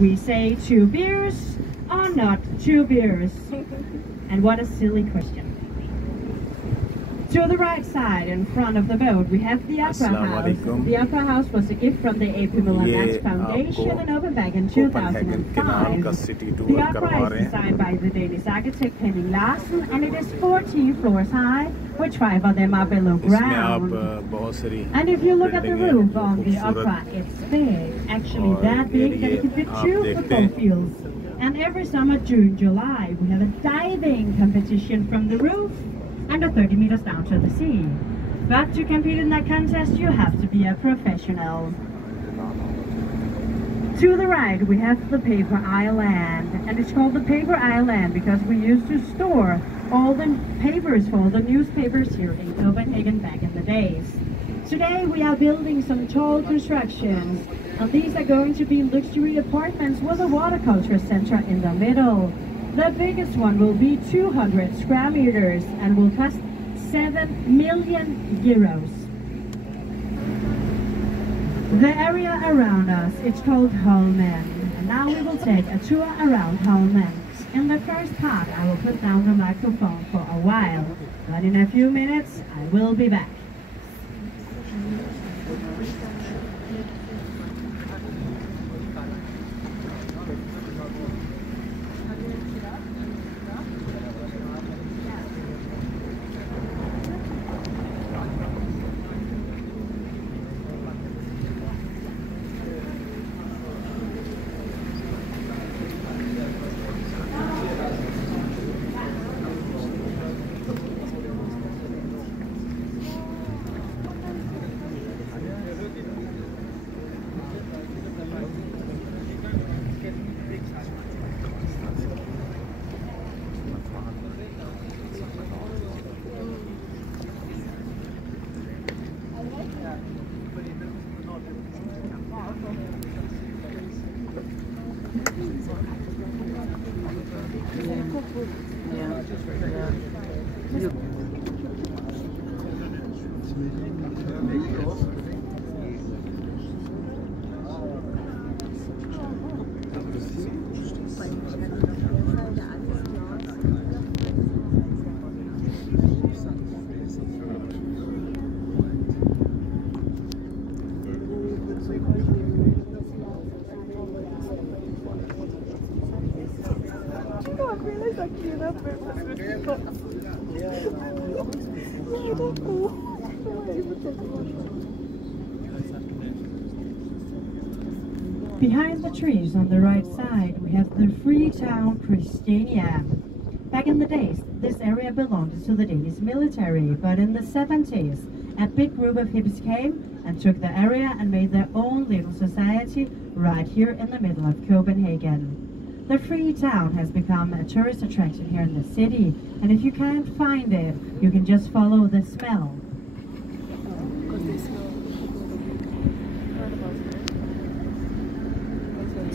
We say 2 beers or not 2 beers? And what a silly question. To the right side, in front of the boat, we have the Opera House. The Opera House was a gift from the A.P. Millan Foundation and opened back in 2005. The opera is designed by the Danish architect Henning Larsen, and it is 14 floors high, which 5 of them are below ground. And if you look at the roof on the opera, it's big, actually that big that it can fit 2 football fields. And every summer during July, we have a diving competition from the roof and 30 meters down to the sea. But to compete in that contest, you have to be a professional. To the right, we have the Paper Island, and it's called the Paper Island because we used to store all the papers for all the newspapers here in Copenhagen back in the days. Today we are building some tall constructions, and these are going to be luxury apartments with a waterculture center in the middle. The biggest one will be 200 square meters and will cost 7 million euros. The area around us, it's called Holmen. And now we will take a tour around Holmen. In the first part, I will put down the microphone for a while, but in a few minutes, I will be back. Behind the trees on the right side, we have the free town Christiania. Back in the days, this area belonged to the Danish military, but in the 70s, a big group of hippies came and took the area and made their own little society right here in the middle of Copenhagen. The free town has become a tourist attraction here in the city, and if you can't find it, you can just follow the smell.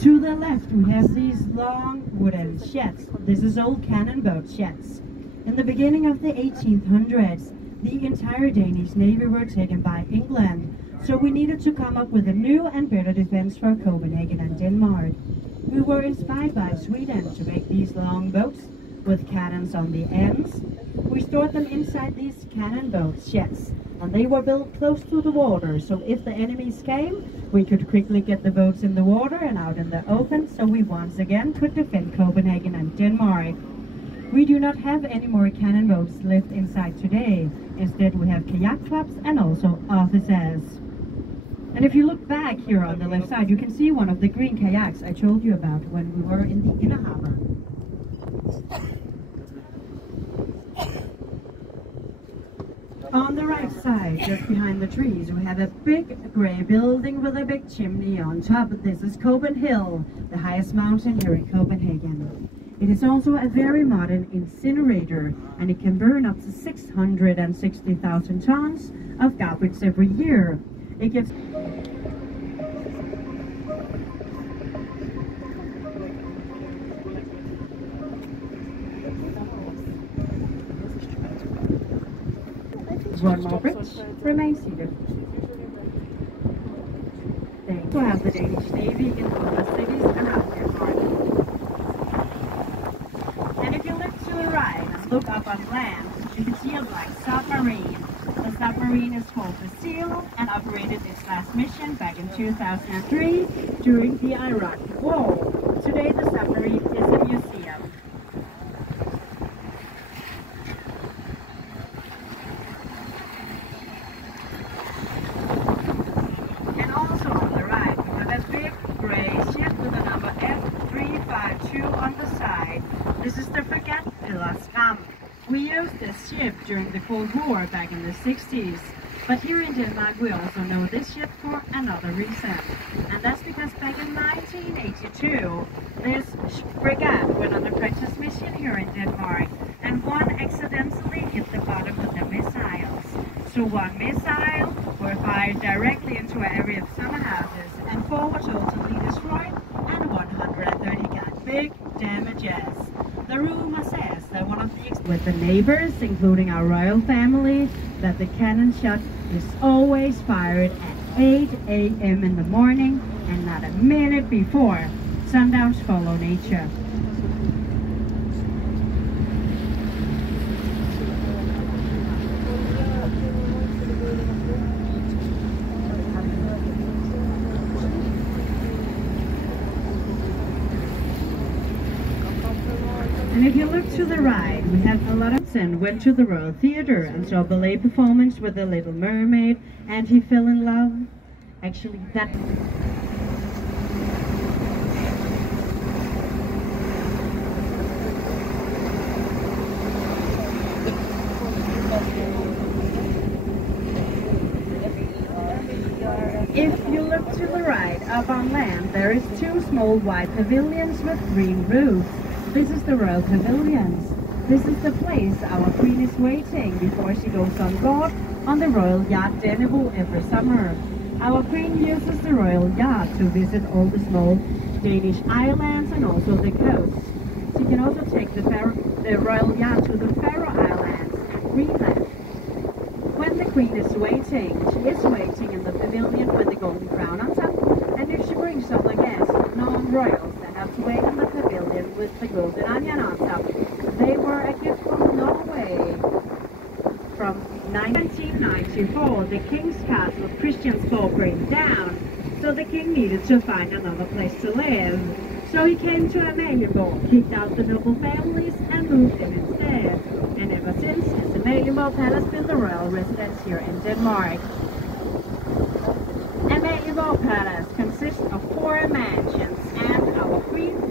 To the left, we have these long wooden sheds. This is old cannon boat sheds. In the beginning of the 1800s, the entire Danish navy were taken by England, so we needed to come up with a new and better defense for Copenhagen and Denmark. We were inspired by Sweden to make these long boats with cannons on the ends. We stored them inside these cannon boat sheds, and they were built close to the water, so if the enemies came, we could quickly get the boats in the water and out in the open, so we once again could defend Copenhagen and Denmark. We do not have any more cannon boats left inside today. Instead, we have kayak clubs and also offices. And if you look back here on the left side, you can see one of the green kayaks I told you about when we were in the inner harbor. On the right side, just behind the trees, we have a big grey building with a big chimney on top. This is Copenhagen Hill, the highest mountain here in Copenhagen. It is also a very modern incinerator, and it can burn up to 660,000 tons of garbage every year. It gives one more bridge, remain seated. Thank you. To have the Danish Navy in all the cities around here. land. You can see a black submarine. The submarine is called the Seal and operated its last mission back in 2003 during the Iraq War. Today the submarine is a museum. And also on the right we have a big grey ship with the number F352 on the side. This is the frigate Frederiksstaden. We used this ship during the Cold War back in the 60s, but here in Denmark we also know this ship for another reason. And that's because back in 1982, this frigate went on a practice mission here in Denmark, and one accidentally hit the bottom with the missiles. So one missile were fired directly into an area of summer houses, and 4 were totally destroyed, and 130 got big damages. The rumor says that one of the with the neighbors, including our royal family, that the cannon shot is always fired at 8 a.m. in the morning and not a minute before. Sundowns follow nature. And if you look to the right, we have a lot of went to the Royal Theatre and saw a ballet performance with the Little Mermaid, and he fell in love. Actually, that... If you look to the right, up on land, there is 2 small white pavilions with green roofs. This is the Royal Pavilions. This is the place our Queen is waiting before she goes on board on the Royal Yacht Danival every summer. Our Queen uses the Royal Yacht to visit all the small Danish islands and also the coast. She can also take the Royal Yacht to the Faroe Islands and Greenland. When the Queen is waiting, she is waiting in the pavilion with the golden crown on top, and if she brings some guests, non-royals that have to wait in the pavilion with the golden onion on top, they were a gift from Norway. From 1994, the King's Castle Christiansborg burned down, so the King needed to find another place to live. So he came to Amalienborg, kicked out the noble families, and moved in instead. And ever since, has Amalienborg Palace been the royal residence here in Denmark. Amalienborg Palace consists of 4 mansions, and our Queen